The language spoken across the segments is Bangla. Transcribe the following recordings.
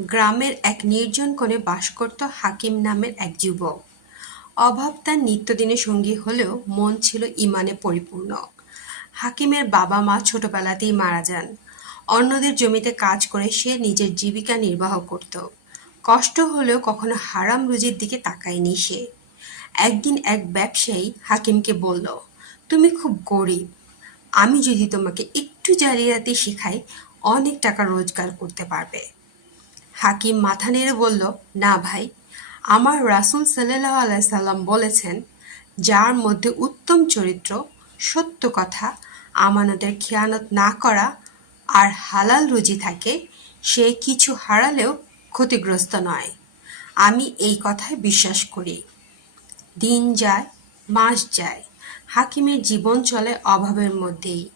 গ্রামের এক নির্জন কোণে বাস করত হাকিম নামের এক যুবক। অভাব তার নিত্যদিনের সঙ্গী হলেও মন ছিল ঈমানে পরিপূর্ণ। হাকিমের বাবা-মা ছোটবেলাতেই মারা যান। অন্যদের জমিতে কাজ করে সে নিজের জীবিকা নির্বাহ করত। কষ্ট হলেও কখনো হারাম রুজির দিকে তাকায়নি সে। একদিন এক ব্যবসায়ী হাকিমকে বলল, "তুমি খুব গরিব। আমি যদি তোমাকে একটু জালিয়াতি শেখাই, অনেক টাকা রোজগার করতে পারবে।" হাকিম মাথা নেড়ে বলল, "না ভাই, আমার রাসূল সাল্লাল্লাহু আলাইহি সাল্লাম বলেছেন, যার মধ্যে উত্তম চরিত্র, সত্য কথা, আমানতের খেয়ানত না করা আর হালাল রুজি থাকে, সে কিছু হারালেও ক্ষতিগ্রস্ত নয়। আমি এই কথায় বিশ্বাস করি।" দিন যায়, মাস যায়, হাকিমের জীবন চলে অভাবের মধ্যেই।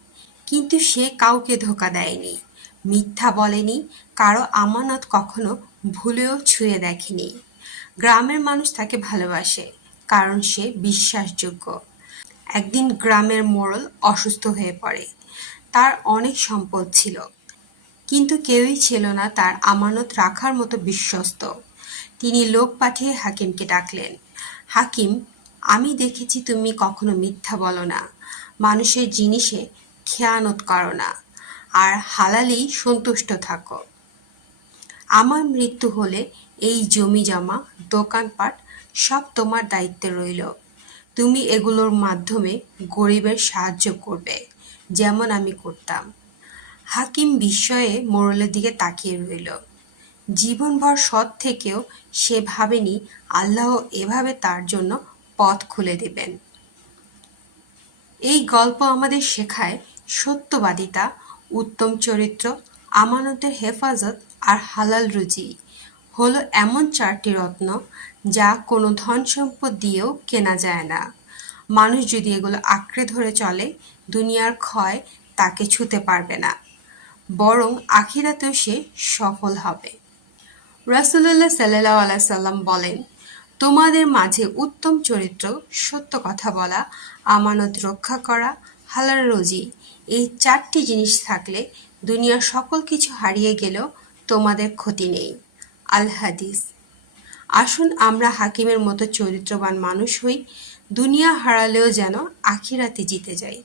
কিন্তু সে কাউকে ধোঁকা দেয়নি, মিথ্যা বলেনি, কারো আমানত কখনো ভুলেও ছুঁয়ে দেখেনি। গ্রামের মানুষ তাকে ভালোবাসে, কারণ সে বিশ্বাসযোগ্য। একদিন গ্রামের মোড়ল অসুস্থ হয়ে পড়ে। তার অনেক সম্পদ ছিল, কিন্তু কেউই ছিল না তার আমানত রাখার মতো বিশ্বস্ত। তিনি লোক পাঠিয়ে হাকিমকে ডাকলেন। "হাকিম, আমি দেখেছি তুমি কখনো মিথ্যা বলো না, মানুষের জিনিসে খেয়ানত করো না, আর হালালেই সন্তুষ্ট থাকো। আমার মৃত্যু হলে এই জমিজমা, দোকানপাট সব তোমার দায়িত্বে রইল। তুমি এগুলোর মাধ্যমে গরিবের সাহায্য করবে, যেমন আমি করতাম।" হাকিম বিস্ময়ে মোড়লের দিকে তাকিয়ে রইল। জীবনভর সৎ থেকেও সে ভাবেনি আল্লাহ এভাবে তার জন্য পথ খুলে দেবেন। এই গল্প আমাদের শেখায় সত্যবাদিতা, উত্তম চরিত্র, আমানতের হেফাজত আর হালাল রুজি হলো এমন চারটি রত্ন যা কোনো ধনসম্পদ দিয়েও কেনা যায় না। মানুষ যদি এগুলো আঁকড়ে ধরে চলে, দুনিয়ার ক্ষয় তাকে ছুঁতে পারবে না, বরং আখিরাতেও সে সফল হবে। রাসূলুল্লাহ সাল্লাল্লাহু আলাইহি সাল্লাম বলেন, "তোমাদের মাঝে উত্তম চরিত্র, সত্য কথা বলা, আমানত রক্ষা করা, হালাল রুজি, এই চারটি জিনিস থাকলে দুনিয়ার সকল কিছু হারিয়ে গেলেও তোমাদের ক্ষতি নেই।" আল হাদিস। আসুন আমরা হাকিমের মতো চরিত্রবান মানুষ হই, দুনিয়া হারালেও যেন আখিরাতে জিতে যাই।